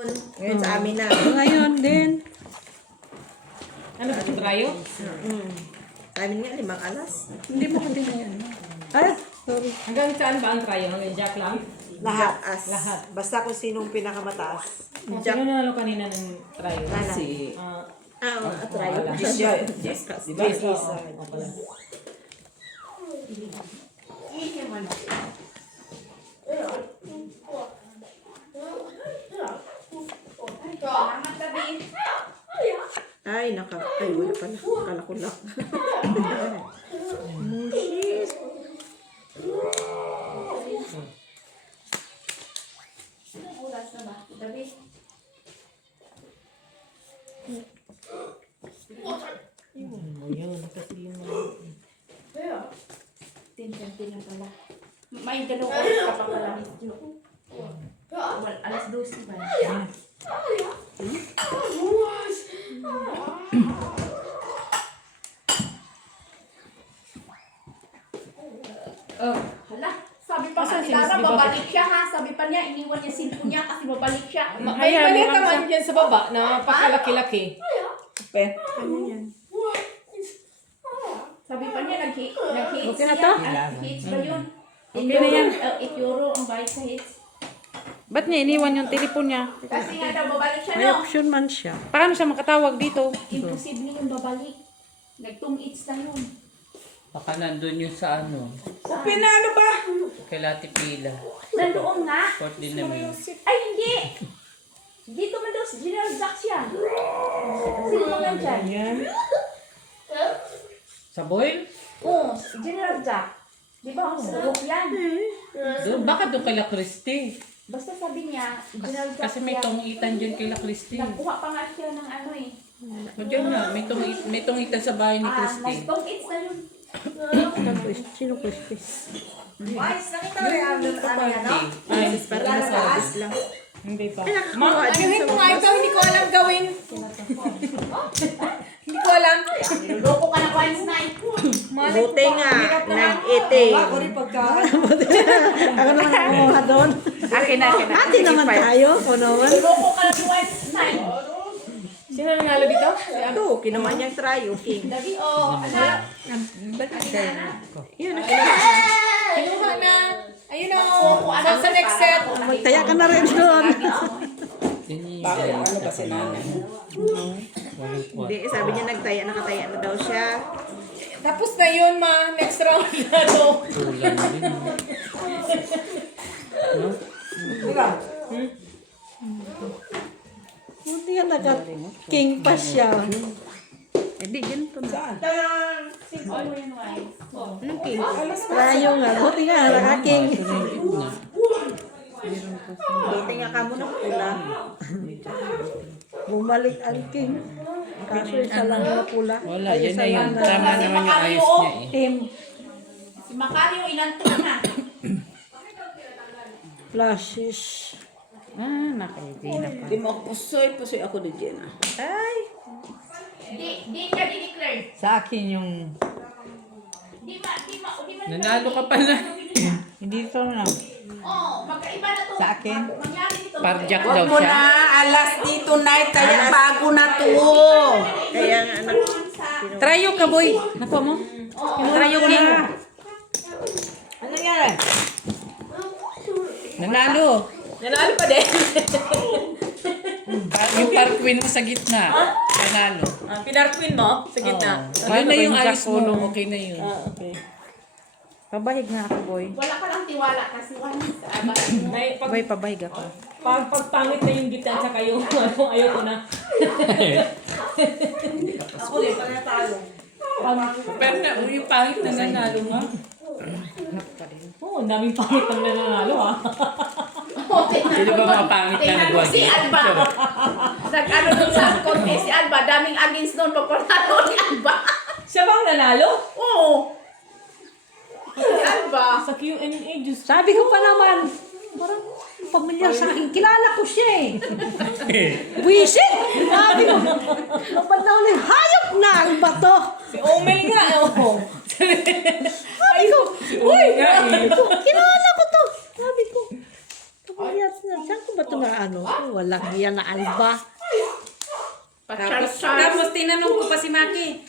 Ngayon sa amin na. Ngayon din. Ano ba ito, Rayo? Sa amin nga, 5 alas. Hindi mo kasi ngayon. Ay, sorry. Hanggang saan ba ang Rayo? Hanggang Jack lang? Lahat. Lahat. Basta kung sinong pinakamataas. Sino nanalo kanina ng Rayo? Lala. Si Atrayo. Wala. Jessica, di ba? Oo, pala. Ay, ay, wala pala. Kala ko lang. Mushis. Ayun, kasi yung Tintin pala. May 2 oras ka pa pala. Alas 12 ba? Oh, hala. Sabi pa sa Lara, babalik siya ha. Sabi pa niya, iniwan niya cellphone niya kasi babalik siya. May maliit naman dyan sa baba na pakalaki-laki. Ano yan? Sabi pa niya, nag-hits Okay na siya. to? Hits ba yun? Okay na yan. 8 euro ang bayad sa hits. Ba't niya iniwan yung telepon niya? Kasi nga daw, babalik siya May no? option man siya. Paano siya makatawag dito? Imposible yung babalik. Nag-2 na yun. Baka nandun yung sa ano, Pinano ba? kay Lati Pila. Nandoon nga. Fort din namin. Ay, hindi! Dito man daw, General Zack siya. Sino mo nga dyan? Sa Boyle? Oo, General Zack. Di ba, ang sarap yan. Doon, baka doon kay La Christie. Basta sabi niya, General Zack Kasi may yan. tungitan dyan kay La Christie. Nakuha pa nga siya ng ano eh. O dyan nga, may tungitan sa bahay ni Christie. Nag-2 na yun. Sino Crispy? Guys, nakita mo rin ang ano yan, no? Ay, Para nasa taas lang. Hindi pa. Ma, Ayuhin ko nga ito, hindi ko alam gawin. Hindi ko alam. Niloloko ka na Wednesday. Buti nga, nag-eating. Ako naman kumuha doon. Akin. Ate naman tayo. Ako naman. Niloloko ka na Wednesday. Sino nanalo dito? Si Ab- Ito, kinuha niyang try, okay. Dabi, anak. Yun, Kinuha na. Ayun o. Sa next set. Magtaya ka na rin doon. Ano ba si nanay? Hindi, sabi niya nakataya na daw siya. Tapos na yun, ma. Next round na to. Kulang din. Buti nga naka-king pa siya. Eh di, ganito na. Simple mo yan, Wise. Anong king? Rayo nga. Buti nga, naka-king. Buti nga ka mo ng pula. Bumalik ang king. Kaso isa lang na pula. Wala, yun na yun. Tama naman yung ayos niya eh. Team Si Macario, ilan to na? flashes. Ah, nakaidi na pa. Di mo ako pusoy ako di Jenna. Ay! Di niya di-declare. Sa akin yung Di ma. Nanalo ka pala. Hindi ito na. Oo, magkaiba na to. Sa akin? Mangyari dito. Parjak Huwag daw mo siya. na, alas dito night, kaya bago na to. Kaya nga, anak, Trayo ka, boy. Nakuha mo? Trayo king. Ano yan? Nanalo. Nanalo pa din. Yung parkwin mo sa gitna. Nanalo. Pinarquin mo sa gitna. Yun na yung Ano ba yung ayos mo. Jack Okay na yun. Okay. Pabahig nga ako, boy. Wala ka lang tiwala kasi once. May Boy, pabahig ako. pagpangit na yung gitna at saka yung ayoko na. Pero na, yung pangit na nanalo nga. Oo, ang daming pangit ang nananalo ah. Sino ba mga pangit na Tingnan mo si nagwagi? Alba. Nag-ano dun sa contest si Alba. Daming against nun. Pagpanalo ni Alba. Siya bang nanalo? Oo. Si Alba. Sa Q&A, Diyos. Sabi ko pa naman, parang pamilyar sa akin. Kilala ko siya eh. Wisit! Sabi ko, kapag na ulit, hayop na ang bato. Si Omel nga. Oh. Sabi ko, Uy! Nga eh. kilala ko to. Sabi ko, pamilyar siya. Saan ko ba ba ito na ano? Walang yan na Alba. Tapos tinanong ko pa si Maki.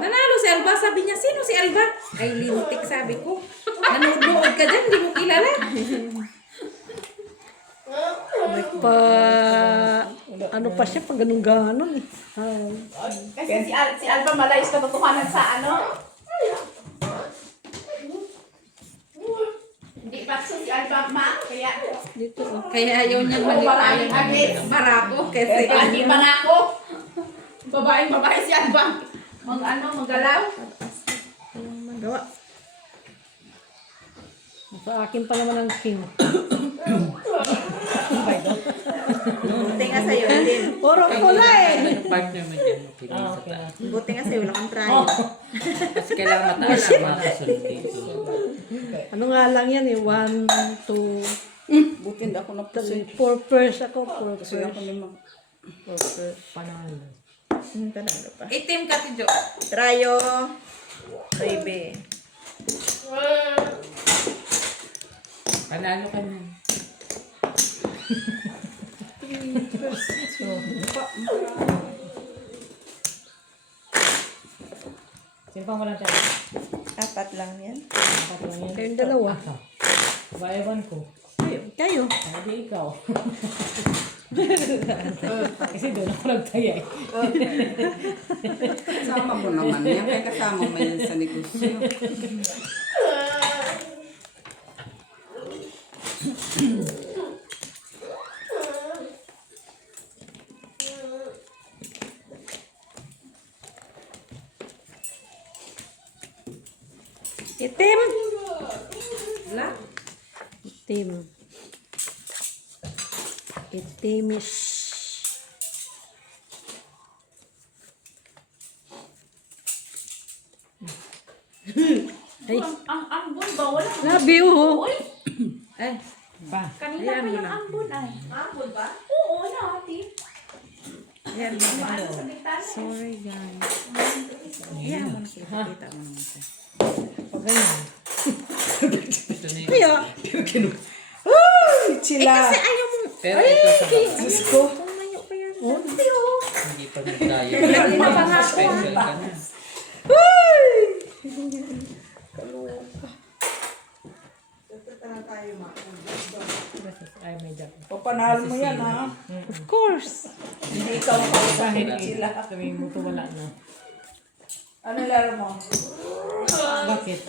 Nanalo si Alba. Sabi niya, sino si Alba? Ay, lintik, sabi ko. Nanonood ka dyan, hindi mo kilala. Ano pa siya, pag ganun-ganon eh. Ay. Kasi si Alba malayos katotohanan sa ano. Hindi pa so si Alba ma, kaya Dito oh. Kaya ayaw niyang malipayan ng barako. Kasi hindi pa na ako. Babae si Alba. Maggalaw. Magawa. Sa akin pa naman ang king. Buti nga sa'yo, din. Puro pula eh. Ano partner mo dyan? Buti nga sa'yo, wala kang try. Kasi kailangan mataas ang mga kasunod dito. Ano nga lang yan eh. 1, 2, Buti hindi ako napusoy. 4 pairs ako. 4 Pusoy pairs. ako lima. 4 pairs. Panalo. Tanalo pa. Itim ka, Tijo. Trayo. Baby. Panalo ka na. Sino pang walang siya? 4 lang yan. Apat lang yan. Kayong dalawa. Bayawan ko. Kayo. Hindi ikaw. Kasi doon ako nagtaya eh. Kasama mo naman yan. Kaya kasama mo yan sa negosyo. Itim. Wala. Itim. Itimis. Ay, Ang ambon ba wala? labi oh. Ay, Pa. Kanina Ayan pa mo yung na. ambon ay. Ambon ba? Oo, natin. ayan mo na. Ano sa bintana? Sorry, guys. Ayan mo na. Kita mo naman siya. Pag ganyan. Ito na yun. Kaya, Sila. Pero ito sa baba. Diyos ko. Hindi pa nagdaya. Kanina pa nga ako. Special ka na. Ay, may job. Papanalo mo yan ha. of course. Hindi ikaw makausahit sila. Sabihin mo ito wala na. Ano laro mo? Bakit?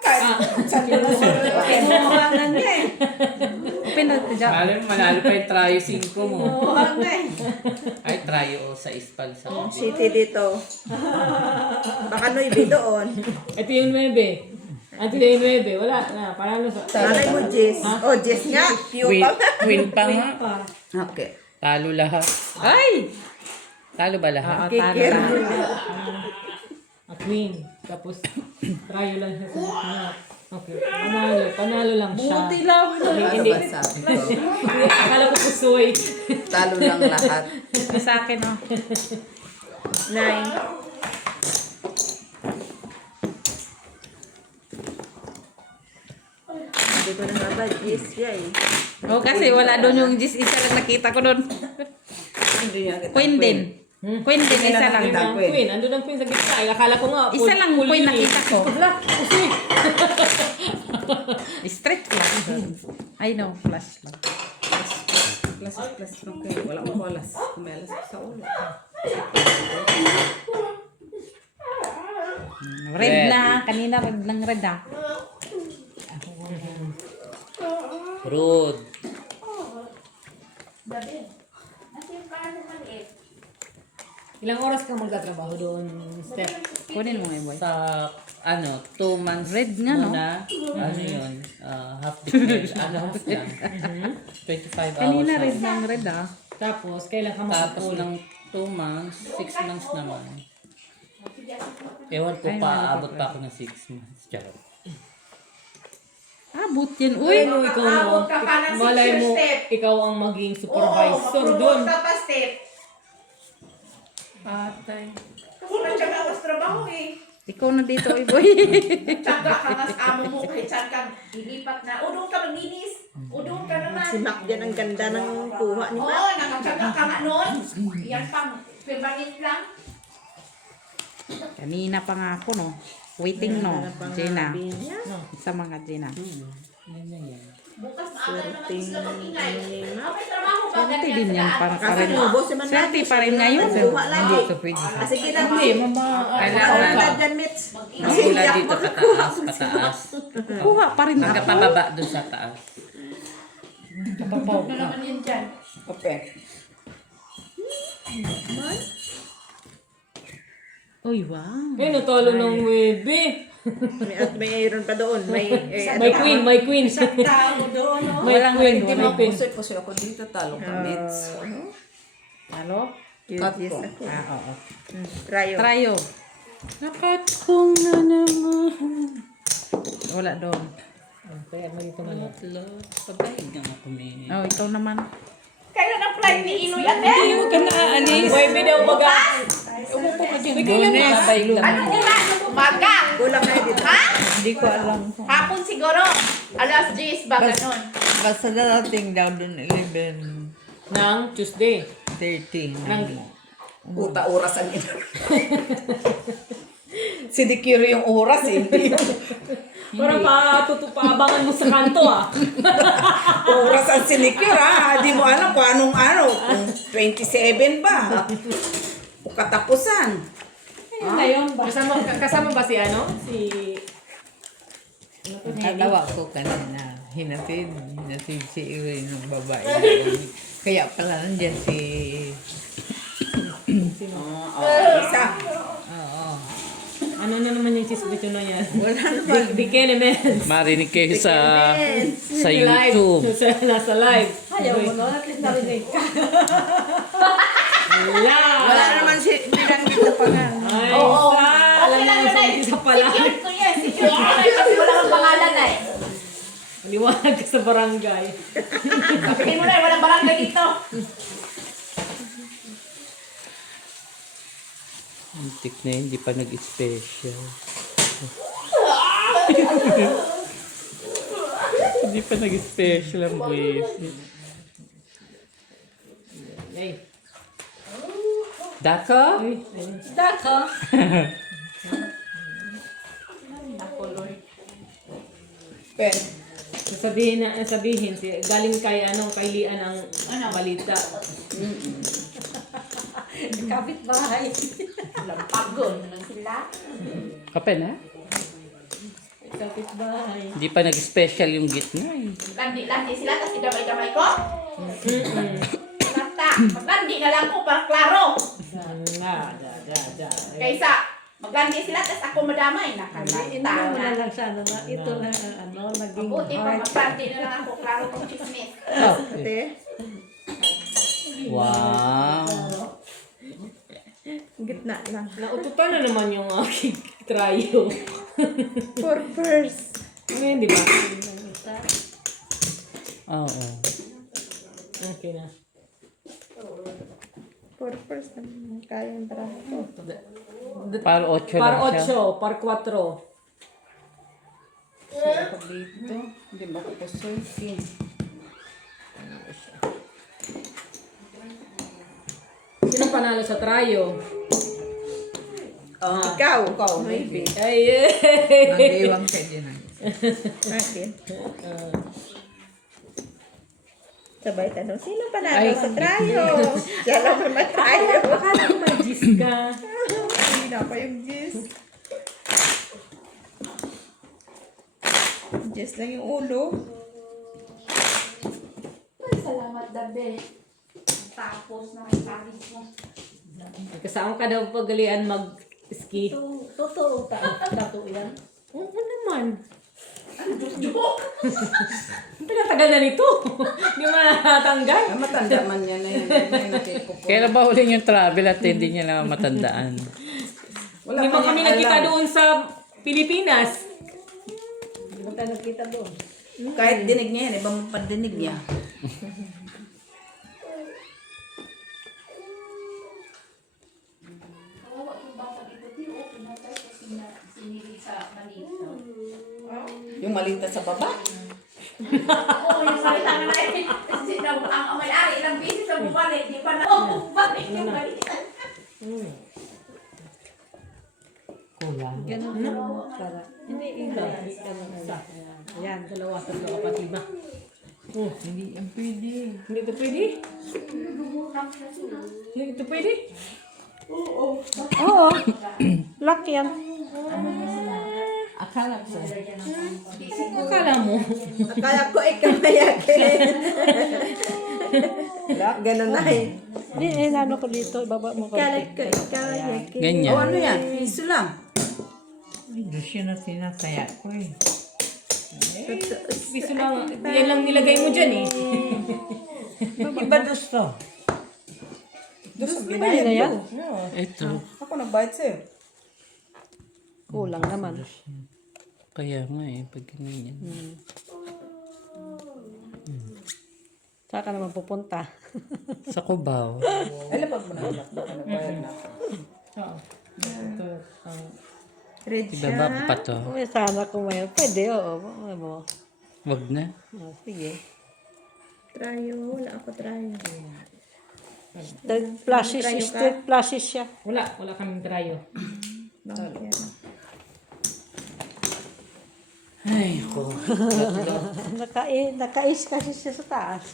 Kahit saan yun Kumuhangan niya eh. Alam mo, manalo pa yung trio 5 mo. Kumuhangan eh. Ay, trio o sa ispal sa City dito. Baka Noybe doon. Ito yung 9. Ito yung 9. Wala na. Panalo sa... Malay mo, Jess. Oh, Jess nga. Pew pa. Win pa nga. Okay. Talo lahat. Ay! Talo ba lahat? Kikir. A queen. Tapos, try lang siya sa gitna. Okay. Panalo. Panalo lang siya. Buti lang. Ano ba sabi ko? Akala ko pusoy. Talo lang lahat. Sa akin, oh. 9. Hindi ko na nga ba, Jess siya eh. Oh, kasi wala doon yung Gis. Isa lang nakita ko doon. Hindi niya kita. Queen din. Queen din, Hindi isa na lang. nakita. Ang queen. Andun ang queen sa gitna. Ay, akala ko nga. Isa lang full queen yun eh. nakita ko. Wala. Pusoy. Straight lang. I know, flash lang. Plus. Okay. Wala mo alas. Kumelas ko sa ulo. Red na. Kanina red ng red ah. Rude. Ilang oras ka magtatrabaho doon, Steph? Kunin mo nga boy. Sa 2 months red nga no. Ano yun? Half day. Half lang. 25 hours. Kanina lang. red ng red ah. Tapos, kailan ka Tapos makapul? ng 2 months, 6 months naman. Ewan ko pa, abot pa ako ng 6 months. Charot. Abot yan. Uy! Ano ikaw no? Abot ka pa ng Malay 6 mo, step. ikaw ang maging supervisor Oo, doon. ka pa, Steph. Patay. Kasi natsaga ako sa trabaho eh. Ikaw na dito, boy. Tsaga ka nga sa amo mo kahit saan ka ilipat na. O, doon ka maglinis. O doon ka naman. Si Mac dyan, ang ganda ng kuha ni Mac. Oo, nakatsaga ka nga noon. Yan pang permanent lang. Kanina pa nga ako, no? Waiting, no? Gina. Binya. Sa mga Gina. Yan na yan. Bukas maaga naman Swerte sila mag-ingay. ano ni Mac. May trabaho ba Swerte ganyan din yan sila? para Kasi rin. nubo si Manati. Swerte pa rin ngayon. Kuha lagi. pwede. Ah, sige lang, Hindi, Mitch. Kailangan Kuha dyan, Mitch. mula dito pataas, pataas. Kuha pa rin Hanggang ako. pababa dun sa taas. Ano naman yun dyan? Uy, wow. Eh, natalo ng webe. At may iron pa doon. May May queen, may queen. Tao doon, no? May queen, Hindi may mo queen. pusoy ako dito. Talo ka, Mets. Talo? Yes, ako. Oo. Rayo. Trayo. Dapat kong na naman. Wala doon. Kaya mo dito man. Pagkain nga ako, may... Oh, ikaw naman. Kailan ang flight ni Inoy ate? Huwag ka na aalis. Webe daw baga. Lunes. Anong oras? Umaga. Kulang kayo dito. Ha? Hindi ko alam. Hapon siguro. Alas 10 ba ganun? Basta darating daw doon 11:30. Nang Tuesday. Nang Puta, orasan ito. Sinikiro yung oras eh. para paabangan mo sa kanto ah. Oras ang sinikiro ha. Di mo alam kung anong araw. Kung 27 ba? O katapusan. Ngayon ba? Kasama ba si ano? Si Natawa ko kanina. Hinatid si Iwi ng babae. Kaya pala nandyan si... Isa. ano na naman yung chisbito na yan? Wala naman. Di Kenemens. Marinig kayo sa YouTube. Nasa live. Ayaw mo, no? At least narinig ka. Wala. Wala naman si... Binanggit na pa nga. Ay, Oo. isa. Alam Okay lang mo, yun ay. isa pala. Secured ko yan. Secured ko yan kasi wala kang pangalan na eh. Liwanag ka sa barangay. Sabihin mo na, walang barangay dito. Antik na yun, hindi pa nag-special. Hindi pa nag-special ang buwis. Ay. Dako? Dako. Pen. Sabihin galing kay kay Lian ang balita. Kapit bahay. Lampagon na lang sila. Kape na? Kapit bahay. Hindi pa nag-special yung gitna eh. Landi sila, tapos idamay-damay ko. Mata, maglandi na lang ko para klaro. Kaysa, maglandi sila, tapos ako madamay. Ina mo na Nakalanta na. lang sana na ito na naging Mabuti pa, heart. maglandi na lang ako, klaro kong chismis. Ate. Wow. Gitna lang. Nautupan na naman yung aking trayo. Purpose. Ano yun, di ba? Oo. Okay na. Purpose. Kaya yung trabaho. Para 8 Par lang siya. 8, par 4. Ako dito. Hindi mo ko pusoy. Sino panalo sa trayo? Ikaw. Ikaw, maybe. Ay, Nag-iwang siya din. Akin. Sabay tanong, sino panalo sa trayo? Siya lang naman trayo. akala ko magis ka. Hindi na pa yung gis. Gis lang yung ulo. Ay, salamat, Dabe. Tapos na ang sabi mo. Kasama ka daw pagalian mag-ski. Totoo tato yan. Oo naman. Joke! Pinatagal na nito. Hindi mo natanggal. Matanda man yan na yun. May nakikupon. Kailan ba huli yung travel at hindi niya na matandaan? Wala Hindi pa mo kami niyang nakita alam. doon sa Pilipinas. Hindi mo tayo nagkita doon. Kahit dinig niya yan, ibang pandinig niya. Kawawa yung batang ito, di o, pinatay ko sinili sa Manila. Yung malita sa baba. Oo, yung salita na eh. Kasi ang may-ari, ilang beses na bumalik, di ba na? Balik yung balikan. Kulang. Ganun para. Hindi, ganun. Isa. Ayan, dalawa, tatlo, apat, lima. Oh, Hindi ang pwede. hindi ito pwede? Hindi ito pwede? Oo. Lock yan. Akala ko. Akala mo? Akala ko ikaw mayakin. Ganun na eh. Hindi, ano ko dito. Ibaba mo ko. Akala ko ikaw mayakin. Ganyan. O ano yan? Piso lang. Ay, Diyos yun ang sinasaya ko eh. Piso lang. Yan lang nilagay mo dyan eh. Iba dos to. Dos Ano na yan? Ito. Ako nagbayad sa'yo. Kulang naman. Kaya nga eh, pag ganyan. Saan ka naman pupunta? Sa Cubao. Ay, lapag mo na anak. Baka nagbayad na ako. Oo. Ito, Red Ibaba ko pa to. Uy, sana kung may pwede, oo. Ano? Wag na. Oh, sige. Trayo. Wala ako trayo. Straight flashes siya. wala kaming trayo. Bakit? Ay, ko. Nakais kasi siya sa taas.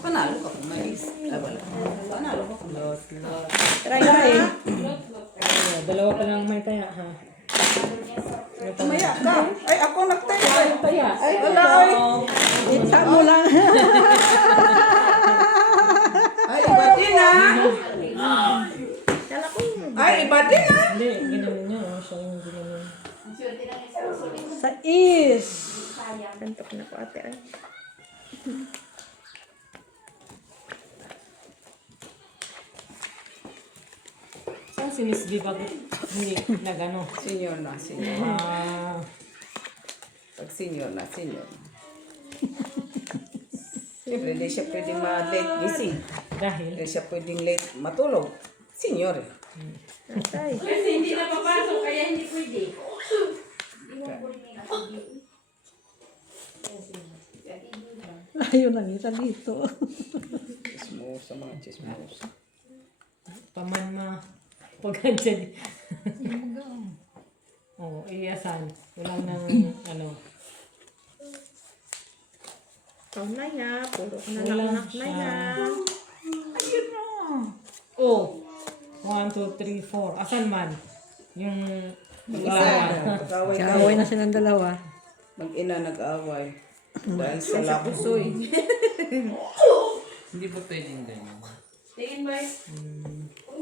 Panalo ka kung may is. Ay, wala. Panalo ka kung Trayo eh. Dalawa pa lang may taya, ha? Tumaya ka. Ay, ako nagtayo. Taya. Ay, wala. Ay, Kita mo lang. ay iba din ah. Kala ko. Ay, iba din ah. Hindi, ginanon niya, oh. Siya yung ginanon. Sa is. Tantok na ko ate. Ay. Saan si Miss B pag hindi nagano? Senior na, senior. Ah, Pag senior na, senior na. Siyempre, hindi siya pwedeng ma-late gising. dahil. Hindi siya pwedeng late matulog. Senior eh. Atay. Kasi hindi na papasok, kaya hindi pwede. Ayun lang, isa dito. Chismosa, mga chismosa. Paman pag andyan. Oo, iyasan. Wala nang ano. Ikaw na ya. Puro ko na Wala nak na ya. Oh. 1, 2, 3, 4. Asan man? Yung Nag-away kayo. Kaaway na silang dalawa. Mag-ina nag-away. Dahil sa lakusoy. Hindi ba pwedeng ganyan? Tingin mo eh.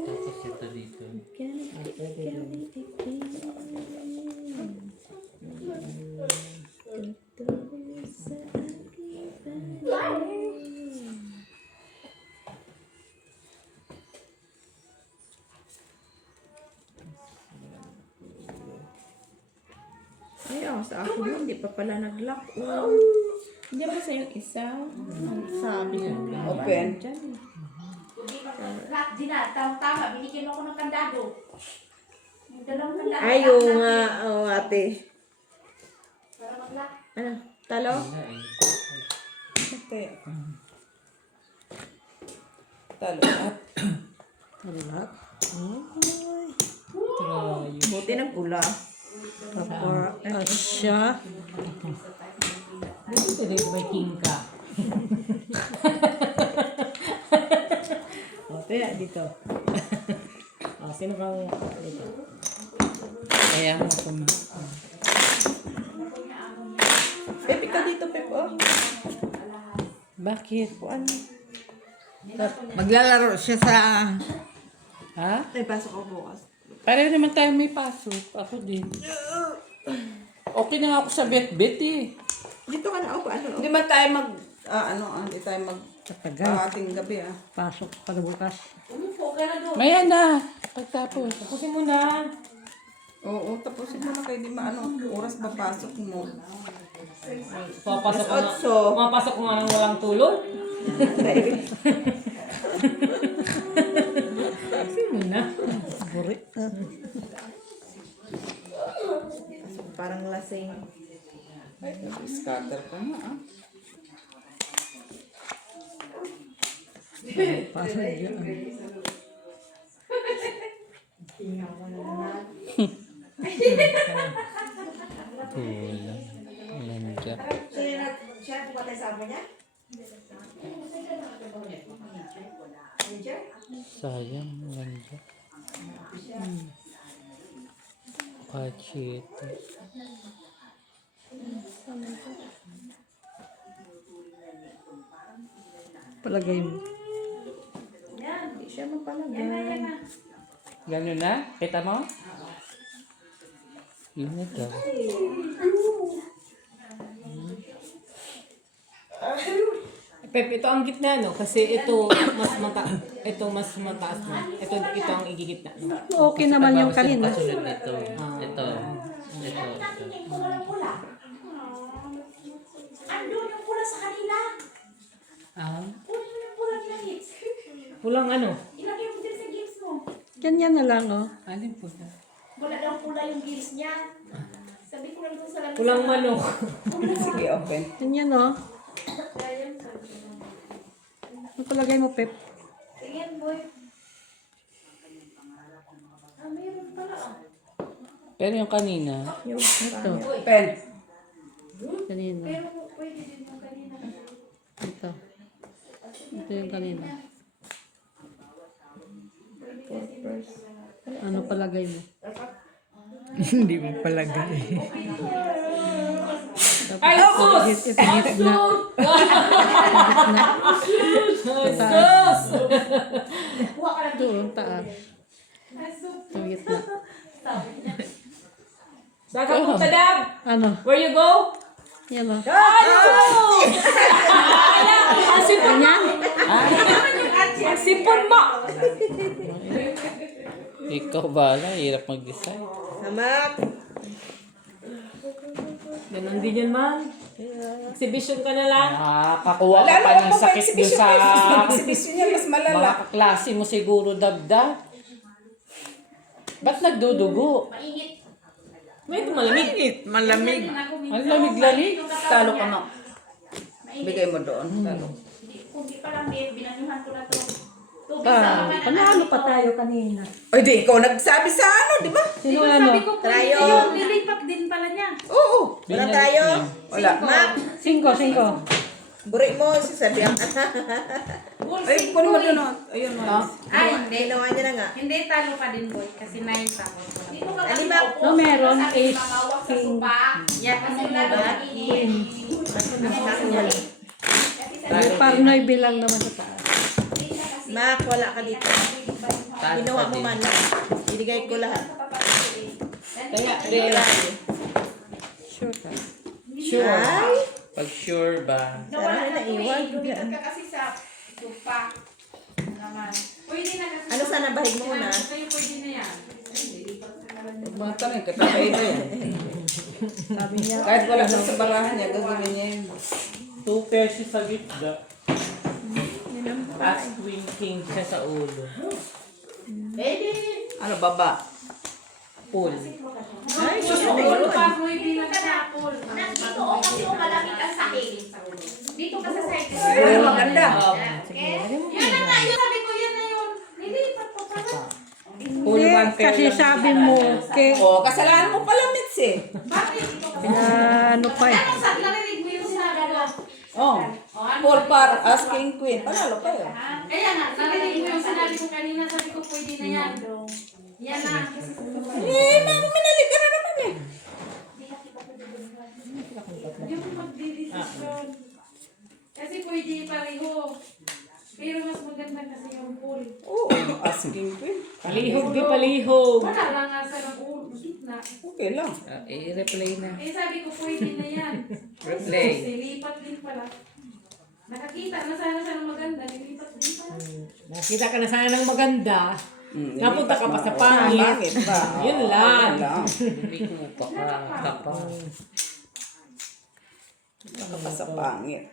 Tapos ito dito. Ay, sa akin yun, hindi pa pala nag-lock. Oh. Hindi ba sa yung isa? Ang sabi ko. Open. Dyan. Lahat din na, tama, binigyan mo ako ng kandado. Yung dalawang kandado. Ay, yung ate. Para mag-lock. Ano? Talo? Ate. Talo. Lahat. Buti nagpula. Tapos siya. dito rin may king ka. O, taya dito. O, sino kang dito? Kaya mo ko Pepe ka dito, Pepe. Oh. Bakit? Ano? Maglalaro siya sa... Ha? Ay, pasok ako bukas. Pareho naman tayo may pasok. Ako din. Okay na nga ako sa bet-bet eh. Dito ka na ako. Ano? Hindi man tayo hindi tayo Katagal. ating gabi ah. Pasok para bukas. Umupo ka na doon. Maya na. Pagtapos. Tapusin mo na. Oo, tapusin mo na kayo. Di oras ba pasok mo? Papasok ko nga. Pumapasok ko nga ng walang tulog. Tapusin mo na. Buri. Parang lasing. Ay, scatter ka nga ah. Parang yan. Kulang. Lanja. Sayang, lanja. Pachito. Palagay mo. Hindi siya mapalagay. Ganun na? Kita mo? Yun na daw. Pep, ito ang gitna, no? Kasi ito mas mataas na. Ito ang igigitna. No? Okay naman yung kanina. Kasunod nito. Ito. Ito. Andun yung pula sa kanila. Ah? Kunin mo yung pula nila, Hits. Pulang ano? Ilagay mo din sa gills mo. Ganyan na lang, oh. Alin po na? Wala daw pula yung gills niya. Sabi ko lang doon sa lamesa. Pulang manok. Sige, open. Ganyan, oh. Ano palagay mo, Pep? Tingin, boy. Mayroon pala ah. Pero yung kanina, Ito. Pen. Kanina. Pero pwede din yung kanina. Ito. Ito yung kanina. Ano palagay mo? Hindi mo palagay. Ay, sus! Ito gitna. Sus! Kuha ka lang Ito, ang taas. Ito gitna. Saan ka punta, Dab? Ano? Where you go? Yan, oh. Ang sipon mo! Ang sipon mo! ikaw bala, hirap mag-design. Ganun din yan, ma'am. Exhibition ka na lang. Nakakakuha ka Lalo pa ka ng pa sakit doon sa exhibition niya, mas malala. mga kaklase mo siguro, Dabda. Ba't nagdudugo? mainit. May malamig. Init, malamig. Ang lamig-lamig. Talo ka na. Bigay mo doon. Talo. Kung di pa lang, binanyuhan ko na to. Tubig Ah, sa mga panalo pa tayo kanina. Ay, di, ikaw nagsabi sa ano, di ba? Sino ano? Tayo. Lilipat din pala niya. Oo. Wala tayo? Wala. Mak, 5. buri mo, sasabihan ka. Ay, kunin mo doon. Ayun mo. Ay, hindi. Ginawa niya na nga. Hindi, talo pa din, boy. Kasi 9 pa ako. Dito ka Ali, kasi Mak. maupo. No, meron. Sabi, Ace, mamawak sa king. sopa. Yeah, Kasi kasi lalo diba? mainit. May parnoy bilang naman sa taas. Mak, wala ka dito. Ginawa mo man. Binigay ko lahat. Kaya, rela. Sure ka. Sure. Ay, Pag sure ba? Nawala na naiwan. Lumipat ka kasi sa sopa. Naman. Pwede na kasi. ano sana bahig mo na? Sa'yo pwede na yan. Mga tanong, katakay ba yan? Sabi niya, Kahit wala siya sa barahan niya, gagawin niya yun. 2 pesos sa gitna. As queen king siya sa ulo. Ano, baba? Pool. Ay, Apple pa, boy, bilang sa apple. Dito o kasi malamig ang sahig. Dito ka sa sahig. Ay, maganda. Okay? Yun na nga, yun sabi ko, yan na yun. Nilipat pa pala. Pool hindi, one pair kasi lang. sabi mo, Oo, kasalanan mo pala, Mitz eh. Bakit? ano pa eh. Anong sa narinig mo yung sinabi ko? Oh, Paul Par, asking queen. Panalo kayo. Kaya nga, narinig mo yung sinabi ko kanina, sabi ko pwede na yan. Yan na. Eh, minali ka na naman eh. Yung magdidesisyon. Kasi pwede pareho. Pero mas maganda kasi yung pool. Oo, asking queen. Palihog di palihog. Wala lang nga sa ulo, gitna. Okay lang. I-replay na. Eh sabi ko pwede na yan. Replay. Nilipat din pala. Nakakita na sana siya ng maganda, nilipat din pala. Nakita ka na sana ng maganda. Napunta ka pa sa pangit. pangit. Pangit ba? Yun lang. Hindi ko pa ka. Baka pa sa pangit.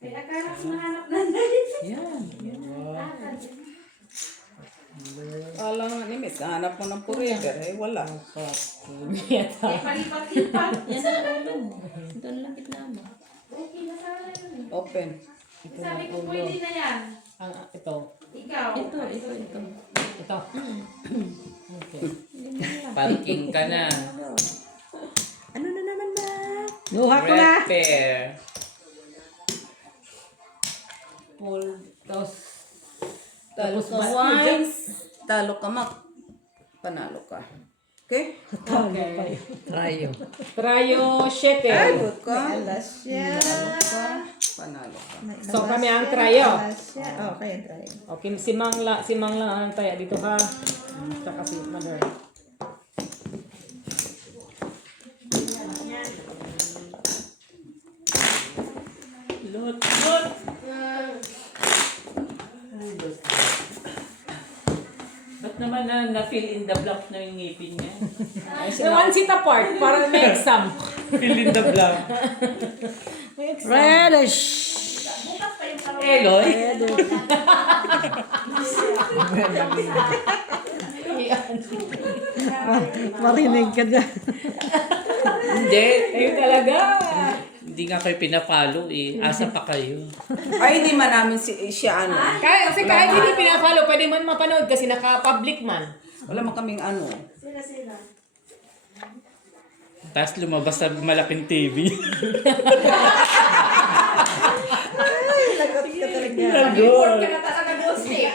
Eh, akala ko nahanap na dahil. Yan. Alam nga ni Miss, Hanap mo ng forever, eh wala. Eh, palipat-lipat. Yan ang ulo mo. Doon lang gitna mo. Okay na sana yun. Open. Sabi ko, pwede na yan. Ito. Ikaw. Ito. Ito. Okay. Parking ka na. Ano na naman ba? Luha ko na. Red pair. Full. Tapos, Talo Tapos ka once. Talo ka, Mak. Panalo ka. Okay? okay. Trayo. Trayo 7. Talo ka. Alas siya. Panalo ka. So, kami ang trayo. Alas siya. Okay, try. Okay, si Mang lang ang taya dito ha. Tsaka si Mother. Ba't naman na-fill in the blank na yung ngipin niya? One seat apart para may exam. Fill in the blank. Reddish. Eloy? Marinig ka dyan. Hindi. Ayun talaga. Hindi nga kayo pinapalo eh. Asa pa kayo? Ay, hindi man namin siya ano. Kasi kahit hindi pinapalo, pwede man mapanood kasi naka-public man. Wala man kaming ano. Tapos lumabas sa malaking TV. Report ka na talaga, Ghost-Lip.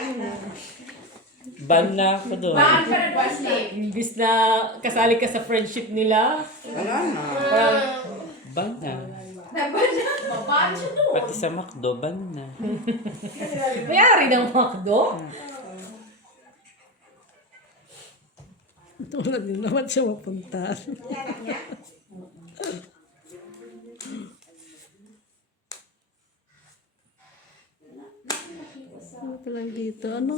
Ban na ako doon. Baan ka na, Ghost-Lip. Imbis na kasali ka sa friendship nila. Wala na. Ban na. Babaan siya doon. Pati sa McDo, ban na. Mayari ng McDo. Tulad din naman siya mapunta. Ano pa lang dito? Ano?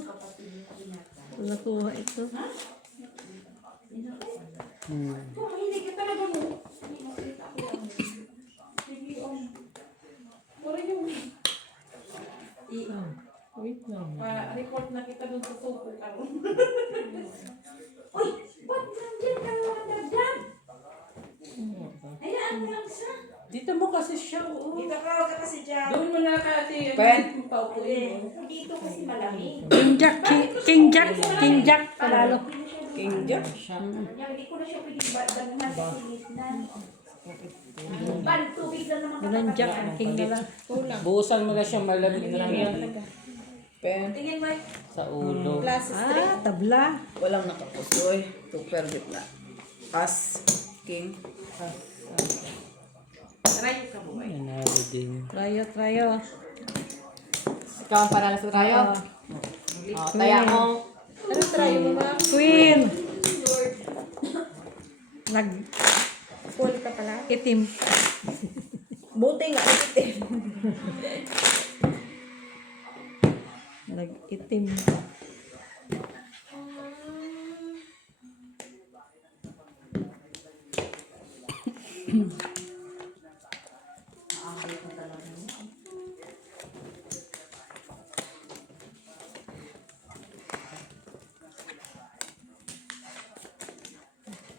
Nakuha ito. Mahilig ka talaga mo. Puro yung Wait lang. Report na kita doon sa suko. Uy, ba't nandiyan ka naman nagdam? Hayaan mo lang siya. Dito mo kasi siya. Dito ka kasi dyan. Doon mo na kati. Pen. Dito kasi malamig. King Jack. King Jack. King Jack. Palalo. King Jack. Hindi ko na siya pwedeng badangan sa gitna. Ban, tubig lang naman Walang Jack. King na lang. Buusan mo na siya malamig na lang yan. Pen. Tingin mo Sa ulo. Tabla. Walang nakapusoy. Super gitna. As. King. Nanalo din. Trayo. Ikaw ang panalo sa trayo. Taya mo. Ano try mo ba? Queen. Nag Full ka pala. itim. Buti nga. Itim. Nag-itim.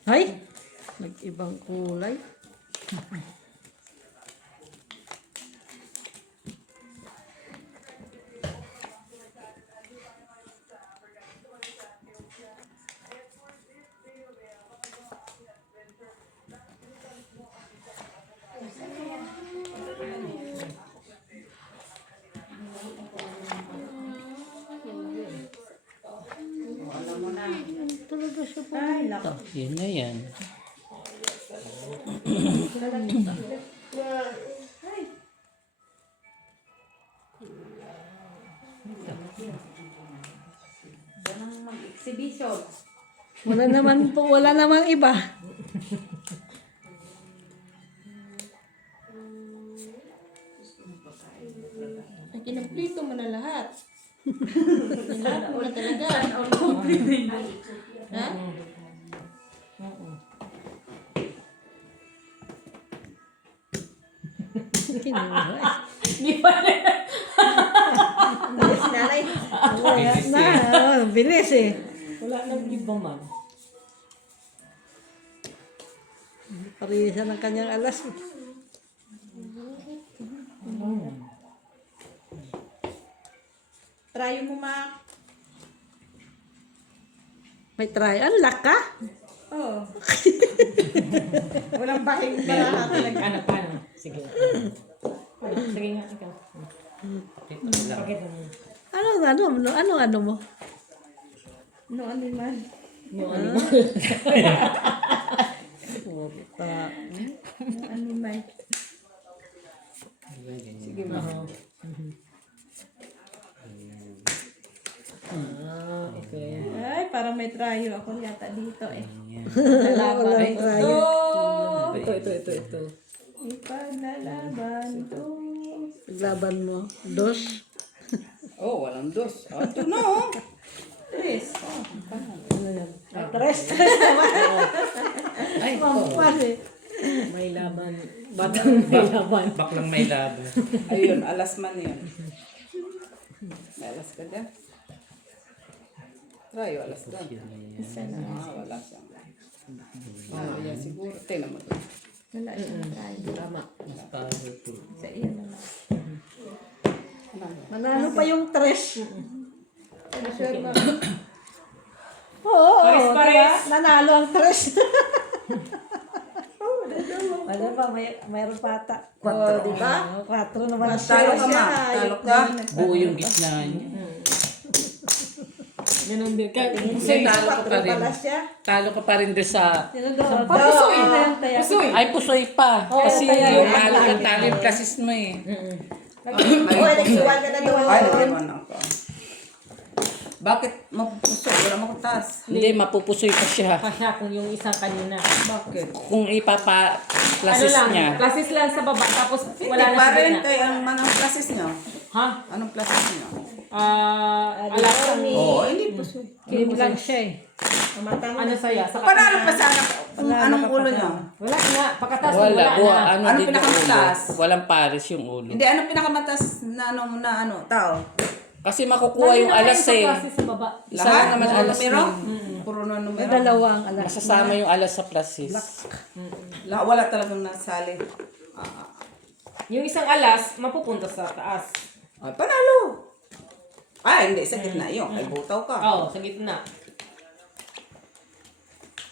Ay! Nag-ibang kulay. Talaga siya po. Yun na yan. exhibition. Wala namang iba. Ay, kinumplito mo na lahat. Lahat mo na talaga. Ha? Kinuha. Bilis nanay. Wala na. Bilis eh. Wala Wala nang iba man. Parisa ng kanyang alas. Try mo, ma. May trial lock ka? Oh. Walang bahing baraha talaga. Ano? Sige. Sige nga, ikaw. Pakita mo. Ano mo? No animal. Yung animal. No animal. Sige mo. Okay. Ay, parang may trayo ako yata dito eh. Wala rin trial. Ito. Ipaglalaban to. Laban mo. Dos. Oh, walang dos. Oh, ito na oh. Tres. Tres naman. Ay, Mampuan eh. May laban. Batang may laban. baklang may laban. Ayun, alas man yun. May alas ka dyan. Try, alas ka. Isa na. Wala siya. Yan siguro. Tingnan mo to. Wala siyang trayo. Tama. Sa iyo na lang. Manalo pa yung tres. Sure ba? Oo. Pares-pares. Nanalo ang tres. Ano ba? Mayroon pa ata. Quatro. Di ba? 4 naman Talo ka, ma. Talo ka. Buo yung gitna niya. Ganun din. Kahit Hindi, talo ka pa rin. Pala siya. Talo ka pa rin doon sa... Pusoy na yung taya. Ay, pusoy pa. Kasi yung talo yung klasis mo eh. Nagsiwan ka na doon. Ay, nagsiwan ako. Bakit mapupuso? Wala mo kong taas. Hindi, mapupusoy pa siya. kasya kung yung isang kanina. Bakit? Kung ipapa-klasis niya. Classes lang sa baba, tapos Hindi wala na pa sa rin. gitna. Kaya anong classes nyo? Ha? Anong classes nyo? Alam ko. Oo, hindi puso. Game lang siya eh. Ano saya? Sa Panalo pa sana kung anong ulo nyo. Wala na. Pagkatapos Wala. wala na. Ano Anong din yung ulo? pinakamataas? Walang pares yung ulo. Hindi, anong pinakamatas na tao? Kasi makukuha yung alas eh. Klase sa baba. Isa lang naman Puro alas numero? nun. Puro na numero. May dalawang alas. Masasama yung alas sa klasis. Wala talagang nasali. Yung isang alas, mapupunta sa taas. Ay, panalo! Ay, hindi. Sa gitna yun. Ay, butaw ka. Oo, sa gitna.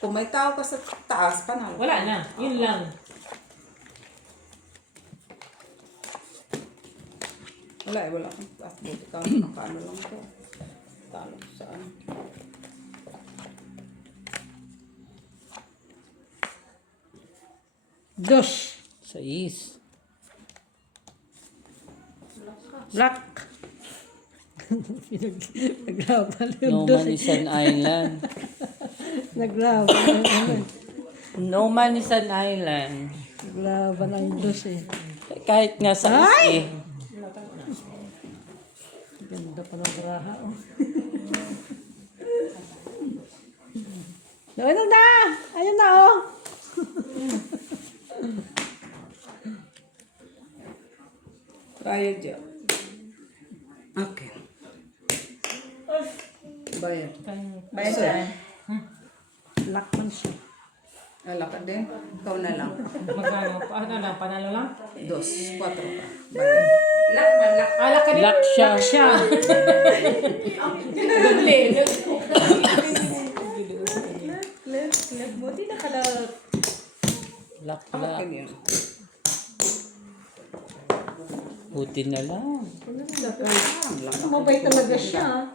Kung may tao ka sa taas, panalo. Wala na. Yun lang. Wala eh, wala akong taas. Buti ka, nakano lang to. Talo ko saan. Dos. Sa is. Black. Naglaban yung No dos man eh. is an island. Naglaban. No man is an island. Naglaban ang dos eh. Kahit nga sa is eh. Ganda pa ng braha oh. Ayun na! Ayun na oh! Tayo dyan. Okay. Bayad. Bayad saan? Black man siya. Wala ka din. Ikaw na lang. Magkano? Ano lang? Panalo lang? 2, 4 ka. Bayad. Alak ka din. Lock siya. Siya. Doble. Buti nakalag. Lock Akin lock. yun. Buti na lang. Mabay talaga siya.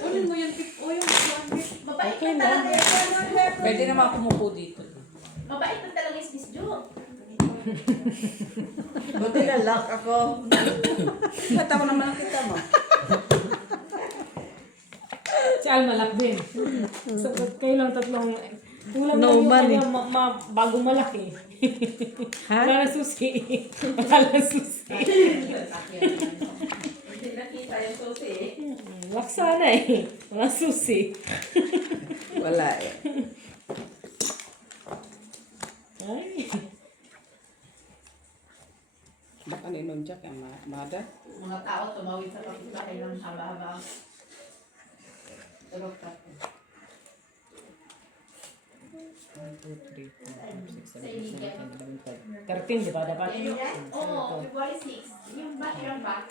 Unin mo yung tip o yung mabait ka talaga yan. Pwede naman kumupo dito. Mabait ka talaga yung Miss Jo. Buti na lock ako. Ba't ako naman nakita mo? Si Alma lang din. So, kayo lang tatlong... Kulang No lang yung money. kanya bagong malaki. Ha? Wala na susi. Wala na susi. Hindi nakita yung susi eh. Laksa na eh. Mga susi. Wala eh. Ay. Baka ninong Jack ang mother. Mga tao tumawid sa kapitbahay ng haba-haba. Sa iligan. 13, di ba? Dapat? Oo, February 6. Yung batch lang ba?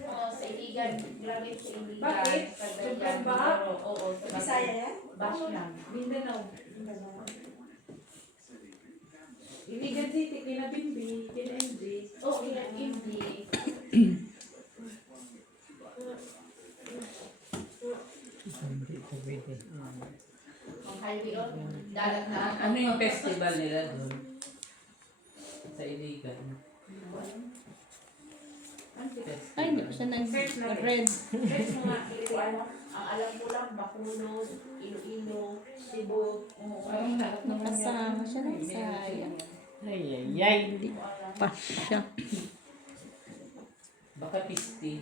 Oo, sa iligan. Grabe sa iligan. Bakit? Cagayan, Ba? Mindoro. Oo, sa Bisaya yan? Batch lang. Mindanao. Iligan City, kinabimbi, kinMD. Oo, ilan hindi. Ang highway on. Dagat na. Ano yung festival nila doon? Sa Iligan. Ay, hindi ko siya nag-red. Search mo nga. Hindi ko alam. Ang alam ko lang, Bacolod, Iloilo, Cebu. Oo, Parang nakasama siya ng sayang. Ay, ay, ay. hindi ko alam. Pa siya. Baka pisti.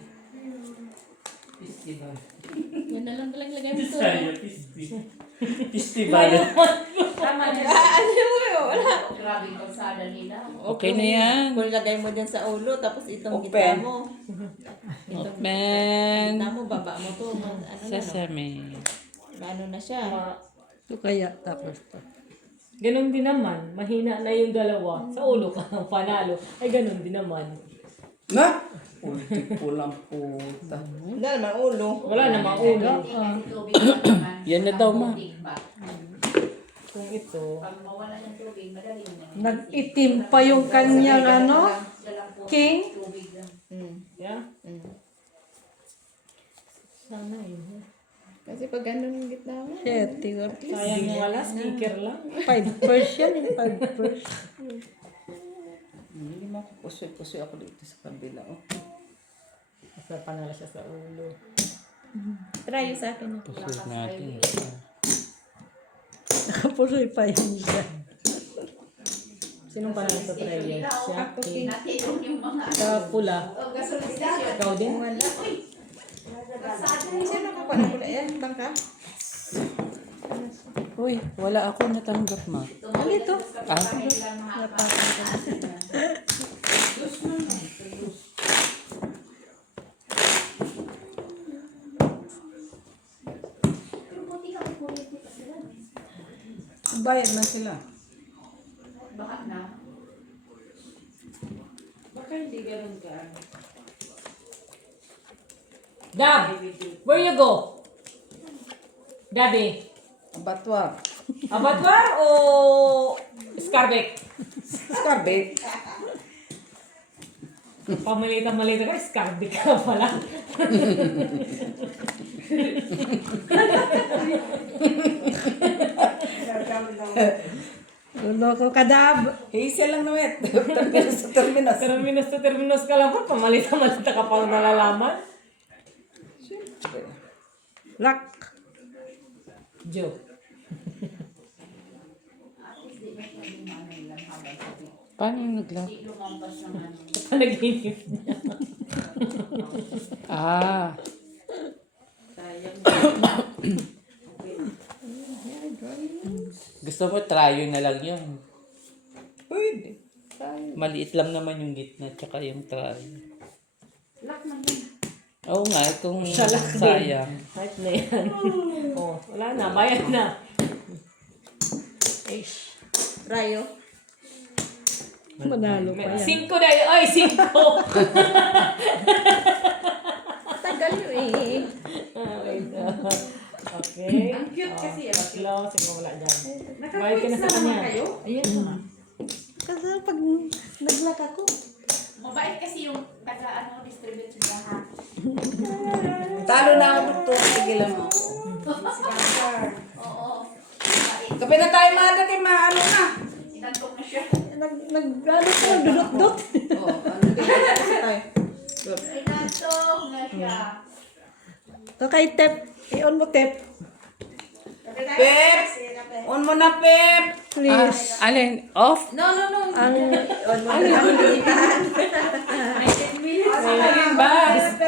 Festival. Yan na lang talagang lagay mo to. pisti. Festival. Tama na. Grabe yung kalsada nila. Okay na yan. Kung lagay mo dyan sa ulo, tapos itong Open. gitna mo. Itong Open. gitna mo, baba mo to. Ano na, no? Sesame. Ano na siya. Ito kaya tapos to. Ganon din naman. Mahina na yung dalawa. Sa ulo ka ng panalo. Ay, ganon din naman. Na? Ulti ko lang puta. Hindi naman ulo. Wala namang ulo. Kasi tubig pa naman. Yan na daw, ma. Tubig ba? Kung ito, Pag mawala ng tubig, madali mo na. Nag-itim pa yung kanyang ano, Dalang po, king. tubig lang. yeah? Sana yun. Kasi pag ganun yung gitna mo. Shit, Sayang mo wala, sticker lang. 5% yan, 5%. Hindi makupusoy-pusoy ako dito sa kabila. Oh. Basta panalo siya sa ulo. Try yung sa akin. Pusoy natin. Nakapusoy pa yan siya. Sinong panalo sa prayer? Siya? King? Natin yung mga Sa pula. o gasolina station. Ikaw din? Wala. Kalsada. Sino ka pala pula yan? Bangka? Uy, wala ako natanggap, ma. Ano ito? Ah? Pero buti ka may kuryente pa sila. Bayad na sila. Baka na. Baka hindi ganun ka. Dab! Where you go? Dabi? Abatwa. Abattoir o Skarbek? Skarbek. Pamalita-malita ka, Skarbek ka pala. Luloko ka, Dab. Hazel lang naman. Terminus sa terminus. Terminus to terminus ka lang po, pamalita-malita ka pang nalalaman. Lock. Joke. Paano yung nag-lock? Hindi lumampas ng ano. Panaginip niya. Ah. Gusto mo, tryo na lang yun. Pwede. Maliit lang naman yung gitna, tsaka yung tryo. Lock man yun. Oo nga, itong Salak din. sayang. Kahit na yan. Oh, wala na, bayad na. Rayo. Manalo pa yan. 5 na yun. Ay, 5! Tagal yun eh. Okay. Ang cute kasi yan. Tatlo, sige wala dyan. Bayad ka Nakakwits na sa naman kanya. kayo. Ayan na. Kasi pag nag-lock ako, Mabait kasi yung taga distribute sa lahat. Talo na ako dito. Tigilan mo. Oo. Mabait. Kape na tayo mga dati. Maano na. Inantong na siya. ano ko, dudot-dot. Oo. Ano din kasi tayo. Inantong na siya. Ito kay Tep. I-on mo, Tep. Pep! On mo na, Pep! Please. Alin? Off? No. Ang Alin ba?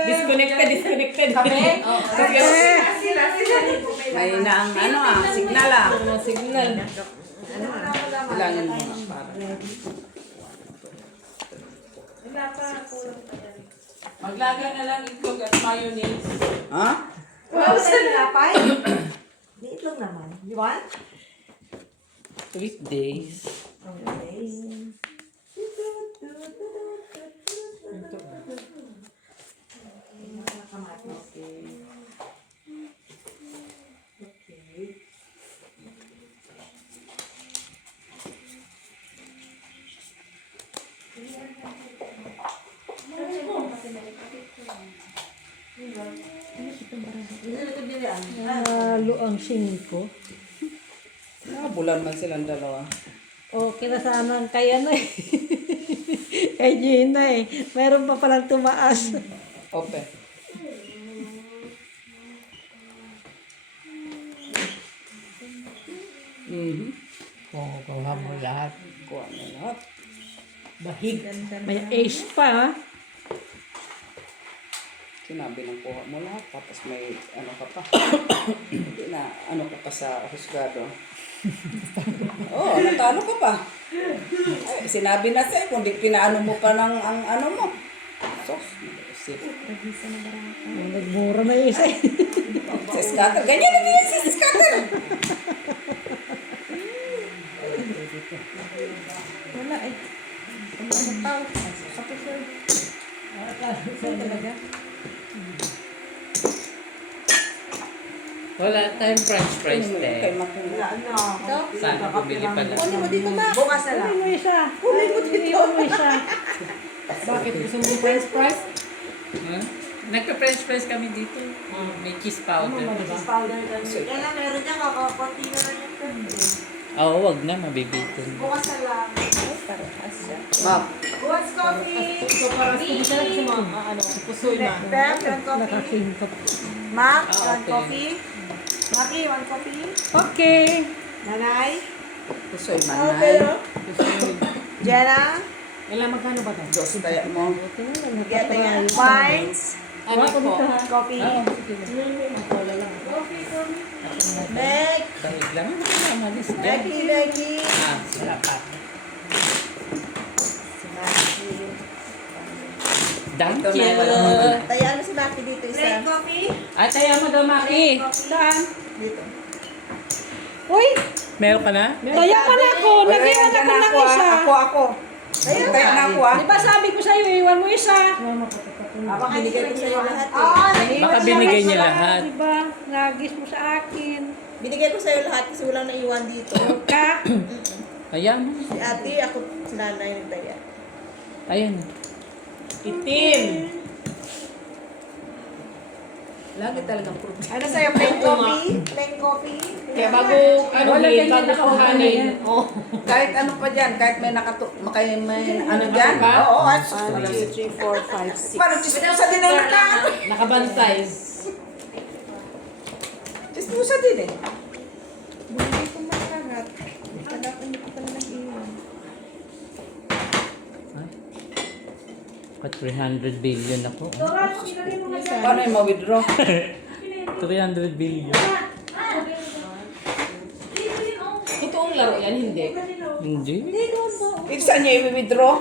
Disconnected. May na ang signal ah. Signal. Kailangan mo na para. Wala pa. Kulang pa yan. Maglaga na lang itlog at mayonnaise. Ha? Wala sa tinapay? Liit lang naman. You want? Weekdays. Halo ang 5. Bulan man silang dalawa. Okay na sana kay ano eh. Kay Gina eh. Meron pa palang tumaas. Open. Kuha mo lahat. Kuha na lahat. Bahig. May ace pa ha. Sinabi ng kuha mo lahat, tapos may ano ka pa. Hindi na, ano ka pa sa husgado. Oo, natalo ka pa. Ay, sinabi na sa'yo, kung di pinaano mo pa ng ang ano mo. Sos, isip. Nagmura na yung isa eh. Sa scatter, ganyan na din sa scatter. Wala eh. Ano tao? Kapit sir. Talaga? Wala tayong french fries Kay eh. Makina. Sana bumili pala. Kunin mo dito ma. Bukas na lang. Kunin mo isa. Kunin mo dito. Kunin mo isa. Bakit gusto mo french fries? Huh? Nagka-french fries kami dito. May cheese powder. Powder kami. Kaya lang meron niya kakakunti na lang yung Oo, wag na. Mabibitin. bukas na lang. Parehas siya. Ma'am, Bukas coffee. So para sa isa lang sa mga ano, pusoy na. Bam, one coffee. Nakasingkap. Mac, Ah, one okay. coffee. Maki, one coffee. Okay. Nanay. pusoy manay. Jenna. Ilang magkano ba ito? Dos kaya mo. Get yan. Wines. Ano po? Coffee. Meg. Dahil lang. Malis na. Becky, Becky. Ah, sila pa. Thank Ito na, you. wala mo. Taya ano si Maki dito Plain isa. coffee. Ay, tayo mo daw, Maki. Saan? Dito. Uy, Meron ka na? kaya pala ako. Nag-iwan ako ng isa. Ako. Kaya na ako ah. Di ba sabi ko sa'yo, iwan mo isa? Baka binigay ko sa'yo lahat eh. Oo, nag-iwan Baka siya. binigay niya lahat. Di ba? Nagis mo sa akin. Binigay ko sa'yo lahat kasi walang naiwan dito. Ka? Ayan. Si ate, ako si nanay ng Taya. Ayan. Itim. Lagi talagang fruit. Ano sa'yo? Plain coffee? Plain coffee? Kaya bago, ano, bago kuhanin. Oh. Kahit ano pa dyan, kahit may may ano dyan. Oo, at 1, 2, 3, 4, 5, 6. Paano chismosa din ang naka? Nakabantay. Chismosa din eh. Binigay ko man lahat. Wala ko hindi ko pala nag-iwan. Pa 300 billion ako. Paano yung ma-withdraw? 300 billion. Totoong laro yan, hindi. Hindi. Ibig saan niya i-withdraw?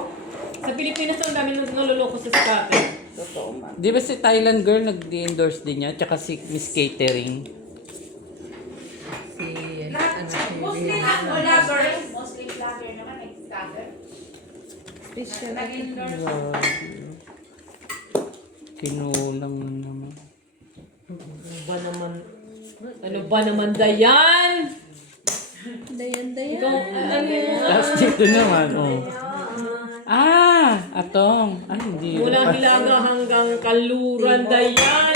Sa Pilipinas ang dami naluloko sa scatter. Totoo man. Di ba si Thailand girl nag-endorse din niya? Tsaka si Miss Catering. Mostly na vloggers. Mostly vlogger naman, nag-scatter. Special. Kinulang mo naman. Ano ba naman, Dayan? Dayan. Ikaw, ano yun? Tapos dito naman, oh. Ah! Atong. Ay, hindi. Mula Hilaga hanggang Kaluran, Dayan.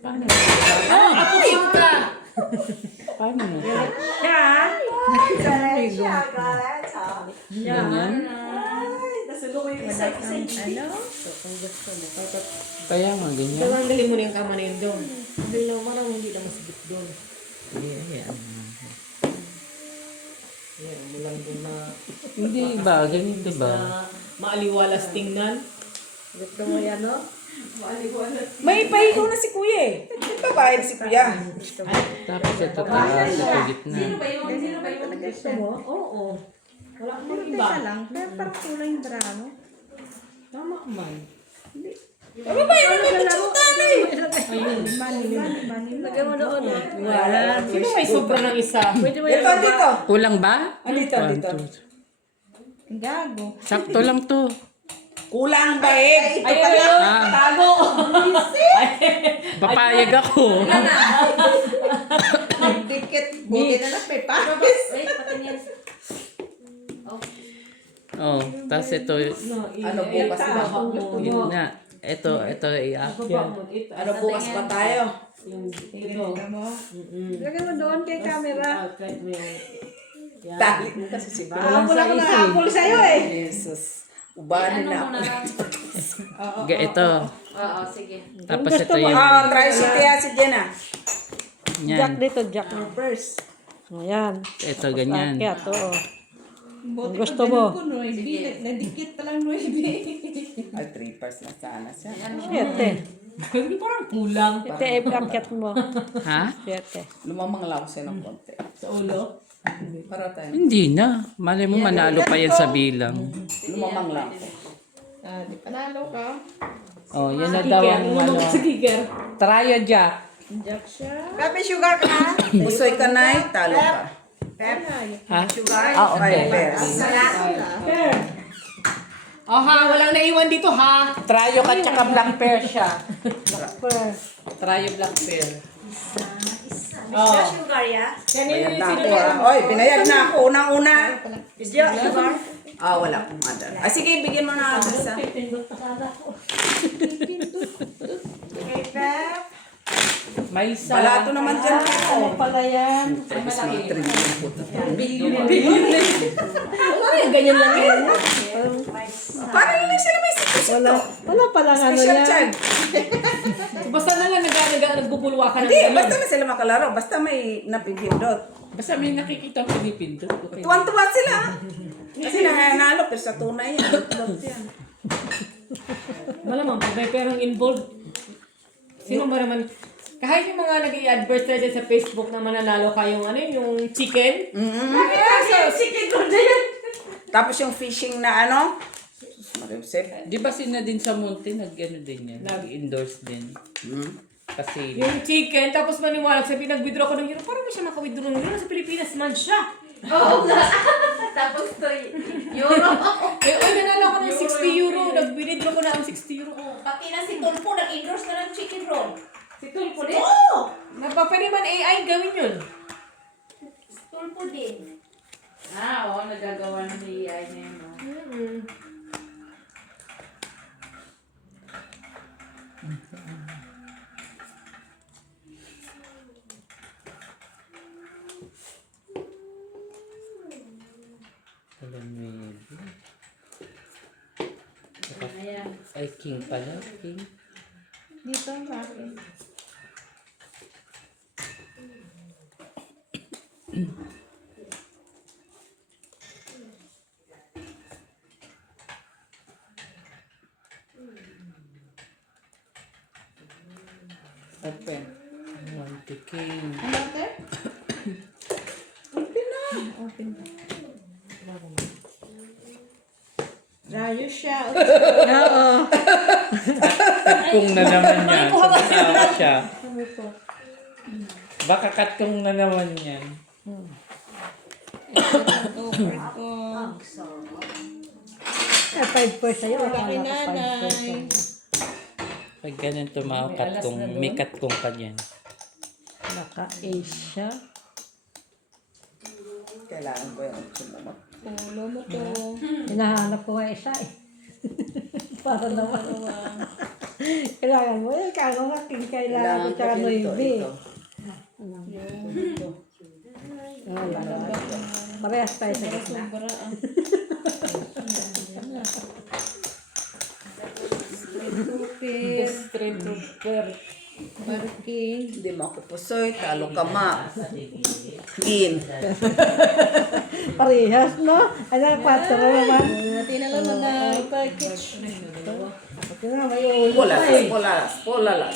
Paano? Ako kita! Paano mo? Ganyan? Kaya nga, ganyan. Tanggalin mo na yung kama na yun doon. Hindi na, marang hindi na masigit doon. Yan, mulang doon na Hindi ba? Ganito ba? maaliwalas tingnan. Gusto mo yan, no? May pahingo na si kuya eh. Babayad si kuya. Tapos ito taas, ito gitna. Gusto mo? Oo. Wala akong Pero iba. teka lang, kaya parang kulang yung bra mo. Tama man. Ano ba yun? May kutsutan eh. Ayun. Lagay mo doon. Wala. Sino may sobra ng isa? Ito, dito. Kulang ba? Dito, dito. Gago. Sakto lang to. Kulang ba eh? Ay, ayun. Ah, Tago. papayag ako. Nagdikit. Buti na lang may pawis. Wait, pati niya. Oh, tapos ito, Ano bukas ba? yun na. Ito, i-akyat. Ano bukas pa tayo? Ito. Lagay mo doon kay camera. Kahit mo yung... Yan. Tali mo kasi si Bro. Habol ako ng habol sa'yo eh. Jesus. Ubanin na ako. Ito. Oo, sige. Tapos ito yung, Try si Tia si Jenna. Jack yan. dito, Jack mo first. Ayan. Ito, ganyan. Kaya to. Buti Ang gusto pa mo? ganun ko, Noibi. Nadikit pa lang, Noibi. Ay, 3 parts na sana siya. Siyete. Hindi parang kulang. Ito ay akyat mo. Ha? Siyete. Lumamang lang ako sa'yo ng konti. Sa ulo. Para tayo. Hindi na. Malay mo manalo pa yan sa bilang. Lumamang lang ako. Di panalo ka. Oh, yan na daw ang ano. Giger. Tryo Jack. Jack siya. Pepe sugar ka? Busoy ka na eh, talo ka. Ha? Ah, okay. Pairs. Oh ha, walang naiwan dito ha. Tryo ka tsaka black pear siya. Tryo black pear. Oh. Sugar ya? Bayad na ako ah. Oy, binayad na ako. Unang-una. Sugar? Wala akong adal. Sige, bigyan mo na ako isa. Okay, Pep. May isa. Balato naman dyan. Ano pala yan? Ganyan lang yan. Parang lang sila may sito-sito. Wala pala ano Special yan. child. Basta na lang nagbubulwa ka ng Hindi, ganun. basta na sila makalaro. Basta may napipindot. Basta may nakikita ang pinipindot. Okay. Tuwan-tuwa sila. Kasi nanganalo, pero sa tunay yan. Lutlot yan. Malamang, pag may perang involved, sino ba naman, kahit yung mga nag-i-advertise sa Facebook na mananalo kayong ano, yung chicken. Chicken ko din. Tapos yung fishing na ano, Marisip. Di ba sina din sa Monte nag-ano din yan? Nag-endorse din. Kasi Yung chicken, tapos maniwala, sabi nag-withdraw ko ng euro, parang may siya maka-withdraw ng euro, sa Pilipinas man siya. Oo nga. Tapos to, euro. Eh, oy, nanalo ko ng 60 euro, nag-withdraw ko na ang 60 euro. Pati na si Tulpo nag-endorse na ng chicken roll. Si Tulpo din? Oo! Pwede man AI gawin yun. Tulpo din. Oo, nagagawa ng AI na yun. alam mo yun. Ay, king pala. King. Dito sa akin. Open. One to king. Ano ate? Open na. Open na. Rayo siya. Kung na naman yan. Sabi siya. Baka katkong na naman yan. Over ko. Eh, 5 per sa'yo. Laki nanay. Pag ganun tumakakat kung may katkong ka dyan. Naka-Asia. Kailangan ko yung sumumot. Pulo mo to. Hinahanap ko nga isa eh. Para naman. Kailangan mo yun. Kaya nga king kailangan ko tsaka ito. noibi. Parehas tayo sa gitna. Sobra ah. Straight to birth. Barking. Hindi mo ako pusoy, talo ka ma. Gin. Parehas, no? Ano, 4 naman. Natin na lang na package. Ito na, may ulo. Polalas.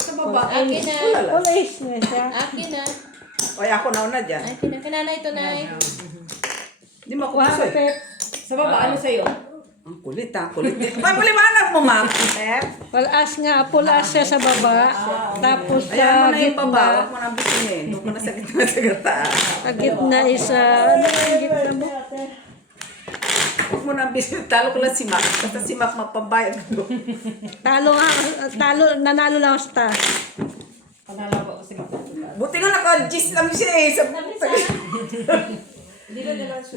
Sa baba. Akin na. Polish na siya. Akin na. Oy, ako na una dyan. Akin na. Kanana ito na. Hindi mo ako Wow, gusto eh. Pep. Sa baba, ano sa'yo? Ang kulit ha, kulit. Paliwanag mo, ma'am. Pulas nga, pulas siya sa baba. Tapos Ayan mo sa na yung baba, gitna. huwag mo na bisingin. Huwag mo na sa gitna sa gata. Sa gitna isa, ano yung gitna mo? Huwag mo na bisingin. Talo ko lang si Mac. Basta si Mac mapambayad ko. Talo, nanalo lang ako sa taas. Panalo ko. Sige. Buti nga naka-gis lang siya eh.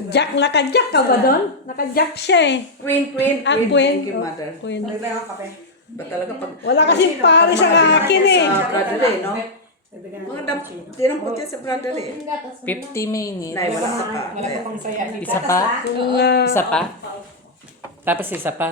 Jack, naka-jack ka ba doon? Naka-jack siya eh. Queen. Ah, Queen. Thank you, mother. Queen. Ba talaga pag... Wala kasing pare sa akin eh. Sa brother eh, no? Mga dinampot yan sa brother eh. 50 minutes. Nay, wala ka pa. Wala ka pang saya. Isa pa? Kung, Isa pa? Tapos isa pa?